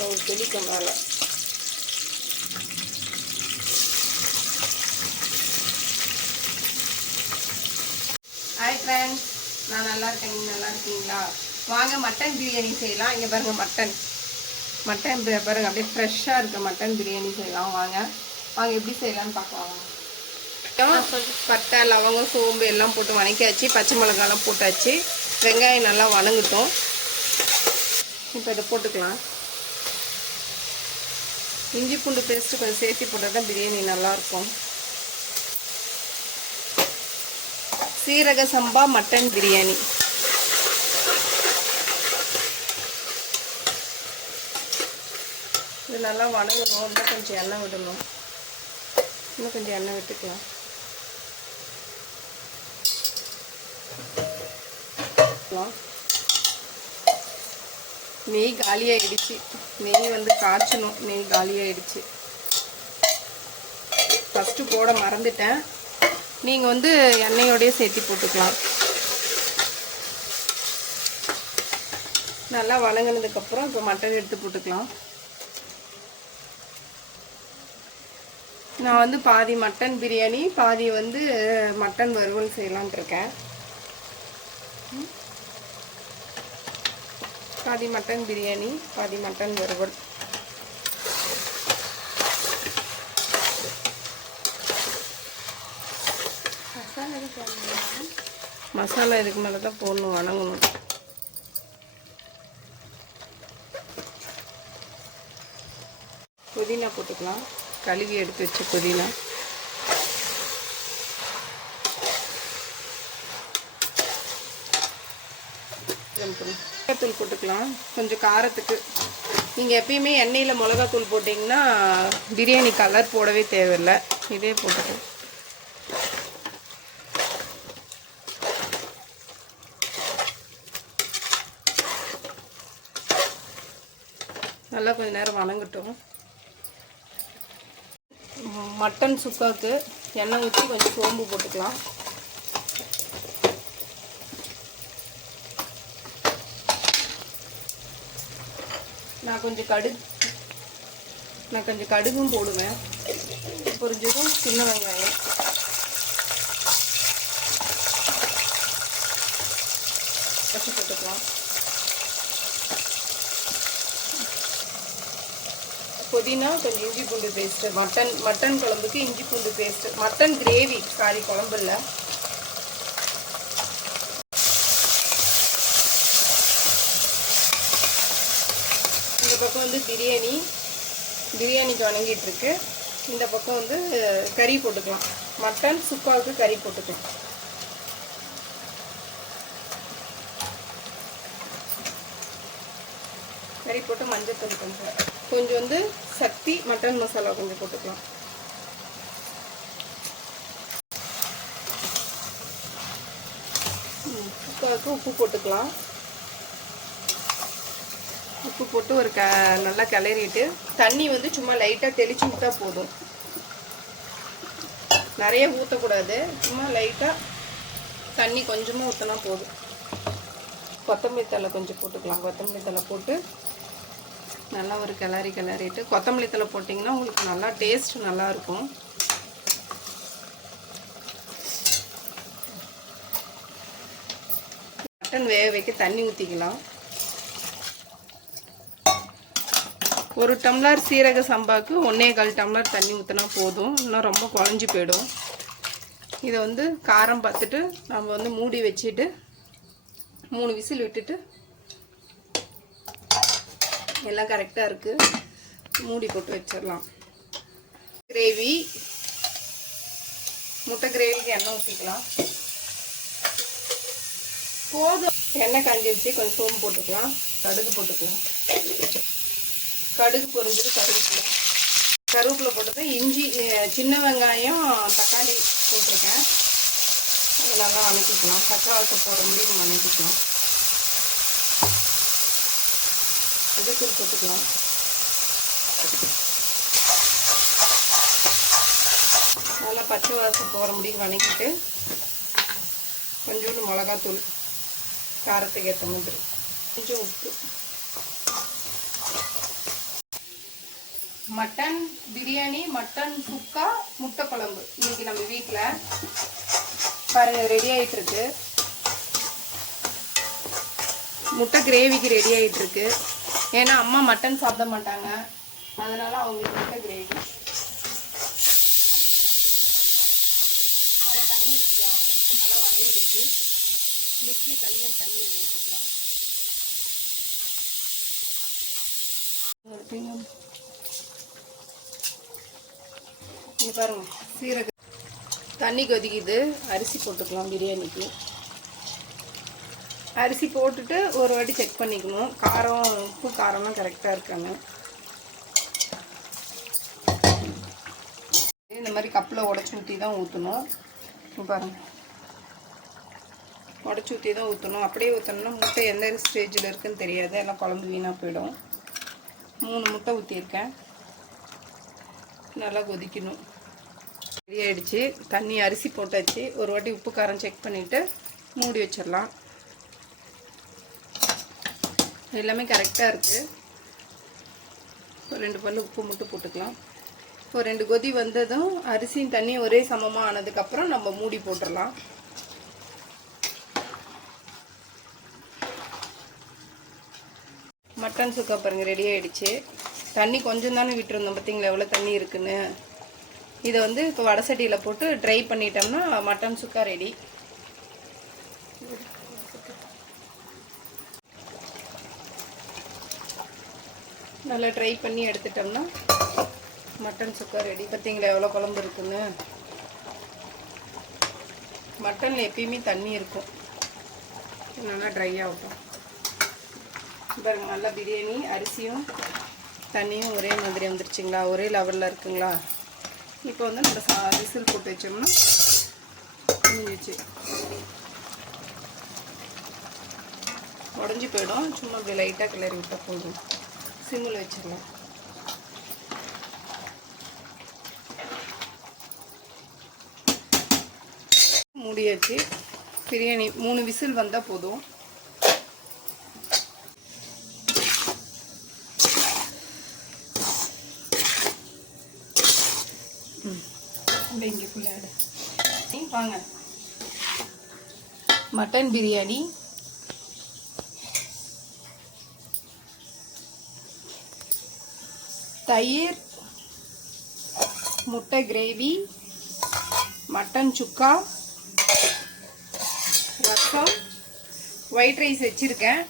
இந்த ஒரு துளிக்கு மேலே. ஹாய் ஃப்ரெண்ட்ஸ், நான் நல்லா இருக்கேன். நீங்கள் நல்லா இருக்கீங்களா? வாங்க மட்டன் பிரியாணி செய்யலாம். இங்கே பாருங்கள் மட்டன் பாருங்கள் அப்படியே ஃப்ரெஷ்ஷாக இருக்க மட்டன் பிரியாணி செய்யலாம். வாங்க எப்படி செய்யலாம்னு பார்க்கலாம். பட்டை, லவங்கம், சோம்பு எல்லாம் போட்டு வணக்கியாச்சு. பச்சை மிளகாலாம் போட்டாச்சு. வெங்காயம் நல்லா வணங்கட்டும். இப்போ இதை போட்டுக்கலாம். இஞ்சி பூண்டு பேஸ்ட்டு கொஞ்சம் சேர்த்து போட்டால் தான் பிரியாணி நல்லாயிருக்கும். சீரக சம்பா மட்டன் பிரியாணி. இது நல்லா வணங்கணும். இன்னும் கொஞ்சம் எண்ணெய் விடணும். இன்னும் கொஞ்சம் எண்ணெய் விட்டுக்கலாம். நெய் காலியாகிடுச்சு. நெய் வந்து காய்ச்சணும். நெய் காலியாகிடுச்சு. ஃபஸ்ட்டு போட மறந்துட்டேன். நீங்கள் வந்து எண்ணெயோடையே சேர்த்து போட்டுக்கலாம். நல்லா வதங்கினதுக்கப்புறம் இப்போ மட்டன் எடுத்து போட்டுக்கலாம். நான் வந்து பாதி மட்டன் பிரியாணி, பாதி வந்து மட்டன் வறுவல் செய்யலான் இருக்கேன். பாதி மட்டன் பிரியாணி, பாதி மட்டன் வறுவல். மசாலா இதுக்கு மேலே தான் போடணும், வணங்கணும். புதினா போட்டுக்கலாம். கழுவி எடுத்து வச்ச புதினா. மிளகாத்தூள் போட்டுக்கலாம் கொஞ்சம் காரத்துக்கு. நீங்கள் எப்பயுமே எண்ணெயில் மிளகாத்தூள் போட்டிங்கன்னா பிரியாணி கலர் போடவே தேவையில்லை. இதே போட்டுக்கலாம். நல்லா கொஞ்சம் நேரம் வணங்கட்டும். மட்டன் சுக்காவுக்கு எண்ணெய் ஊற்றி கொஞ்சம் சோம்பு போட்டுக்கலாம். நான் கொஞ்சம் கடுகும் போடுவேன். பொரிஞ்சதும் சின்ன வெங்காயம், வச்சு போட்டுக்கலாம். புதினா, கொஞ்சம் இஞ்சி பூண்டு பேஸ்ட்டு. மட்டன் குழம்புக்கு இஞ்சி பூண்டு பேஸ்ட்டு. மட்டன் கிரேவி, சாரி குழம்பு இல்லை. இந்த பக்கம் வந்து பிரியாணிக்கு வணங்கிட்டுருக்கு. இந்த பக்கம் வந்து கறி போட்டுக்கலாம். மட்டன் சுக்காவுக்கு கறி போட்டுக்கலாம். கறி போட்டு மஞ்சள் தூள் கொஞ்சம் வந்து சக்தி மட்டன் மசாலா கொஞ்சம் போட்டுக்கலாம். சுக்காவுக்கு உப்பு போட்டுக்கலாம். உப்பு போட்டு ஒரு நல்லா கிளறிட்டு தண்ணி வந்து சும்மா லைட்டாக தெளிச்சு விட்டா போதும். நிறைய ஊற்றக்கூடாது. சும்மா லைட்டாக தண்ணி கொஞ்சமாக ஊற்றினா போதும். கொத்தமல்லி தழை கொஞ்சம் போட்டுக்கலாம். கொத்தமல்லி தழை போட்டு நல்லா ஒரு கிளறிட்டு கொத்தமல்லி தழை போட்டிங்கன்னா உங்களுக்கு நல்லா டேஸ்ட் நல்லாயிருக்கும். மட்டன் வேக வைக்க தண்ணி ஊற்றிக்கலாம். 1 டம்ளர் சீரக சம்பாவுக்கு 1.25 டம்ளர் தண்ணி ஊற்றினா போதும். இன்னும் ரொம்ப குழஞ்சி போயிடும். இதை வந்து காரம் பார்த்துட்டு நம்ம வந்து மூடி வச்சுட்டு 3 விசில் விட்டுட்டு எல்லாம் கரெக்டாக இருக்குது. மூடி போட்டு வச்சிடலாம். கிரேவி, முட்டை கிரேவிக்கு எண்ணெய் ஊற்றிக்கலாம். போதும். எண்ணெய் காஞ்சிடுச்சு. கொஞ்சம் சோம்பு போட்டுக்கலாம். கடுகு போட்டுக்கலாம். கடுகு பொரிஞ்சிட்டு கருவேப்பிலை போட்டுட்டு இஞ்சி, சின்ன வெங்காயம், தக்காளி போட்டிருக்கேன். அது நல்லா வணக்கிக்கலாம். பச்சை வாசம் போகிற முடியும் வணக்கிக்கலாம். மஞ்சத்தூள் போட்டுக்கலாம். நல்லா பச்சை வாசம் போகிற முடியும் வணக்கிட்டு கொஞ்சோண்டு மிளகாத்தூள் காரத்துக்கு ஏற்ற மாதிரி, கொஞ்சம் உப்பு, மட்டன் பிரியாணி, மட்டன் சுக்கா, முட்டை குழம்பு இன்னைக்கு நம்ம வீட்டில் பாருங்க ரெடி ஆகிட்டு இருக்கு. முட்டை கிரேவிக்கு ரெடி ஆகிட்டு இருக்கு. ஏன்னா அம்மா மட்டன் சாப்பிட மாட்டாங்க, அதனால அவங்களுக்கு முட்டை கிரேவி. அதை தண்ணி ஊற்றிக்கலாம், நல்லா வளையிடுச்சு. மிக்ஸி கல்யாணம் தண்ணி ஊற்றிக்கலாம். இங்கே பாருங்க சீரக தண்ணி கொதிக்குது. அரிசி போட்டுக்கலாம் பிரியாணிக்கு. அரிசி போட்டுட்டு ஒரு வாட்டி செக் பண்ணிக்கணும் காரம், உப்பு காரம்லாம் கரெக்டாக இருக்காங்க. இந்த மாதிரி கப்பில் உடச்சி ஊற்றி தான் ஊற்றணும். பாருங்கள், உடச்சி ஊற்றி தான் ஊற்றணும். அப்படியே ஊற்றணும்னா முட்டை எந்த ஸ்டேஜில் இருக்குதுன்னு தெரியாது, எல்லாம் குழம்பு வீணாக போயிடும். 3 முட்டை ஊற்றியிருக்கேன். நல்லா கொதிக்கணும். ரெடி ஆகிடுச்சு. தண்ணி அரிசி போட்டாச்சு. ஒரு வாட்டி உப்பு காரம் செக் பண்ணிவிட்டு மூடி வச்சிடலாம். எல்லாமே கரெக்டாக இருக்குது. ஒரு 2 பல்லு உப்பு மட்டும் போட்டுக்கலாம். ஒரு 2 கொதி வந்ததும் அரிசியும் தண்ணியும் ஒரே சமமாக ஆனதுக்கப்புறம் நம்ம மூடி போட்டுடலாம். மட்டன் சுக்கா பாருங்கள் ரெடி ஆகிடுச்சு. தண்ணி கொஞ்சம் தானே விட்டுருந்தோம், பார்த்தீங்களா எவ்வளோ தண்ணி இருக்குன்னு. இதை வந்து இப்போ வடை சட்டியில் போட்டு ட்ரை பண்ணிட்டோம்னா மட்டன் சுக்கா ரெடி. நல்லா ட்ரை பண்ணி எடுத்துட்டோம்னா மட்டன் சுக்கா ரெடி. பார்த்தீங்களா எவ்வளோ குழம்பு இருக்குன்னு. மட்டனில் எப்பயுமே தண்ணி இருக்கும், நல்லா ட்ரை ஆகட்டும். பாருங்க நல்லா பிரியாணி அரிசியும் தண்ணியும் ஒரே மாதிரி வந்துருச்சுங்களா, ஒரே லெவலில் இருக்குங்களா. இப்போ வந்து நம்ம விசில் போட்டு வச்சோம்னா முடிஞ்சிச்சு. உடஞ்சி போயிடும். சும்மா அப்படி லைட்டாக கிளறி விட்டால் போதும். சிம்மில் வச்சிடலாம். மூடியாச்சு. பிரியாணி 3 விசில் வந்தால் போதும். இங்கே ஃபுல்லாக வாங்க. மட்டன் பிரியாணி, தயிர், முட்டை கிரேவி, மட்டன் சுக்கா, ரசம், ஒயிட் ரைஸ் வச்சுருக்கேன்.